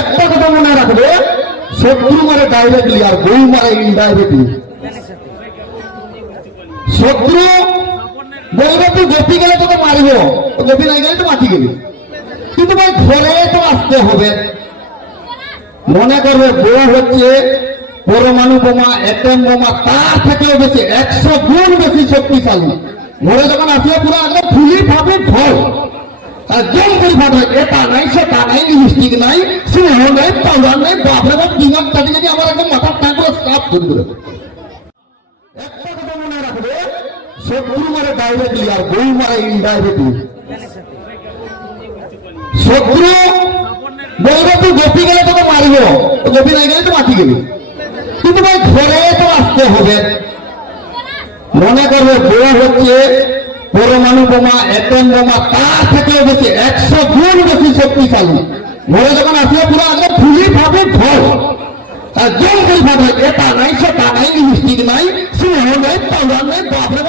একটা কথা মনে রাখবে, শত্রু মারে ডাইরেক্টলি আর বউ মারে ইনডাইরেক্টলি। শত্রু বলবে তুই গোপী গেলে তোকে মারিব, গোপী নাই গেলে তো মাটি গেলি, কিন্তু ভাই ঘরে তো আসতে হবে। মনে করবে বউ হচ্ছে পরমাণু বোমা, অ্যাটম বোমা, তার থেকেও বেশি 100 গুণ বেশি শক্তিশালী। ঘরে যখন আসিয়া পুরো একদম ফুলি ফাঁপে ফল, একদম ফুলি ফাঁপ, এটা নাই সেটা নাই, লিপস্টিক নাই, স্নেহ নাই, পাউডার নাই, বাপরে বাপ দিমাগ তাতে যদি আমার একদম মাথার টাকা সাফ করে দেবে। একটা কথা মনে রাখবে, শত্রু মারে ডাইরেক্টলি আর বউ মারে ইনডাইরেক্টলি। শত্রু বলবে তুই গোপী গেলে তোকে মারিব, গোপী নাই গেলে তো মাটি গেলি, কিন্তু ভাই ঘরে তো আসতে হবে। মনে করবে বউ হচ্ছে পরমাণু বোমা, অ্যাটম বোমা, তার থেকেও বেশি 100 গুণ বেশি শক্তিশালী। ঘরে যখন আসিয়া পুরো একদম ফুলি ফাঁপে ফল, একদম ফুলি ফাঁপ, এটা নাই সেটা নাই, লিপস্টিক নাই, স্নেহ নাই, পাউডার নাই, বাপরে